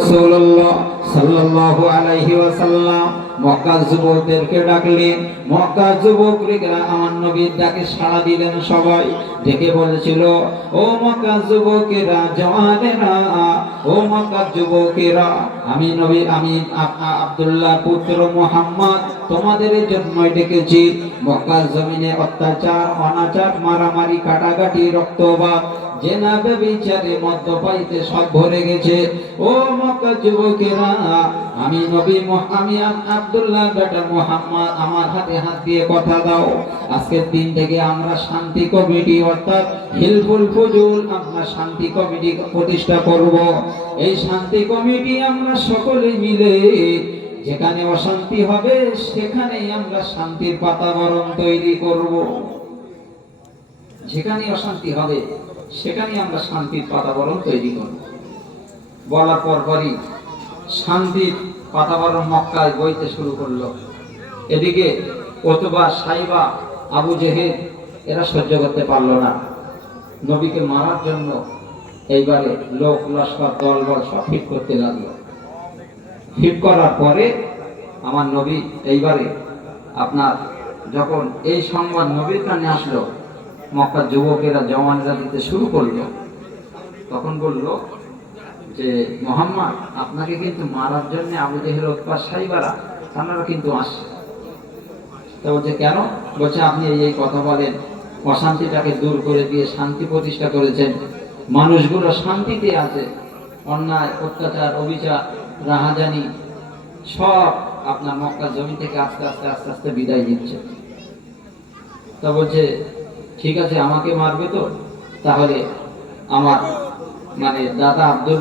রাসূলুল্লাহ সাল্লাল্লাহু আলাইহি ওয়াসাল্লাম মক্কার যুবকদেরকে ডাকলেন। মক্কার যুবকরা আমার নবীর ডাকে সাড়া দিলেন। সবাই ডেকে বলেছিল, ও মক্কার যুবকেরা, জওয়ানেরা, ও মক্কার যুবকেরা, আমি নবী, আমি আব্দুল্লাহ পুত্র মুহাম্মদ তোমাদের জন্যই ডেকেছি। মক্কার জমিনে অত্যাচার, অনাচার, মারামারি, কাটাকাটি, রক্তপাত, জেনা, ব্যভিচারে, মদ্যপাইতে সব ভরে গেছে। ও মক্কার যুবকেরা, আমি নবী, আমি আব্দুল্লাহ বেটা মুহাম্মদ, আমার হাতে হাত দিয়ে কথা দাও, আজকের দিন থেকে আমরা শান্তি কমিটি অর্থাৎ হিলফুল ফুজুল আমরা শান্তি কমিটি প্রতিষ্ঠা করব। এই শান্তি কমিটি আমরা সকলে মিলে যেখানে অশান্তি হবে সেখানেই আমরা শান্তির বাতাবরণ তৈরি করব। যেখানে অশান্তি হবে সেখানেই আমরা শান্তির বাতাবরণ তৈরি করব। বলার পরপরই শান্তির বাতাবরণ মক্কায় বইতে শুরু করলো। এদিকে ওতবা, সাইবা, আবু জেহেল এরা সহ্য করতে পারলো না। নবীকে মারার জন্য এইবারে লোক লস্কর দলবল সব ফিট করতে লাগলো। ফিট করার পরে আমার নবী এইবারে আপনার যখন এই সংবাদ নবীর কানে আসলো, মক্কার যুবকেরা, জওয়ানেরা দিতে শুরু করলো, তখন বলল যে মুহাম্মদ, আপনাকে কিন্তু মারার জন্য আবু জেহেল, ওতবা, সাইবারা তারা কিন্তু আসছে। তো বলছে কেন? বলছে আপনি এই কথা বলেন, অশান্তিটাকে দূর করে দিয়ে শান্তি প্রতিষ্ঠা করেছেন, মানুষগুলো শান্তিতে আছে, অন্যায়, অত্যাচার, অবিচার, রাহাজানি সব আপনার মক্কার জমি থেকে আস্তে আস্তে আস্তে আস্তে বিদায় নিচ্ছে। তা বলছে ঠিক আছে, আমাকে মারবে তো, তাহলে আমার দাদা আব্দুল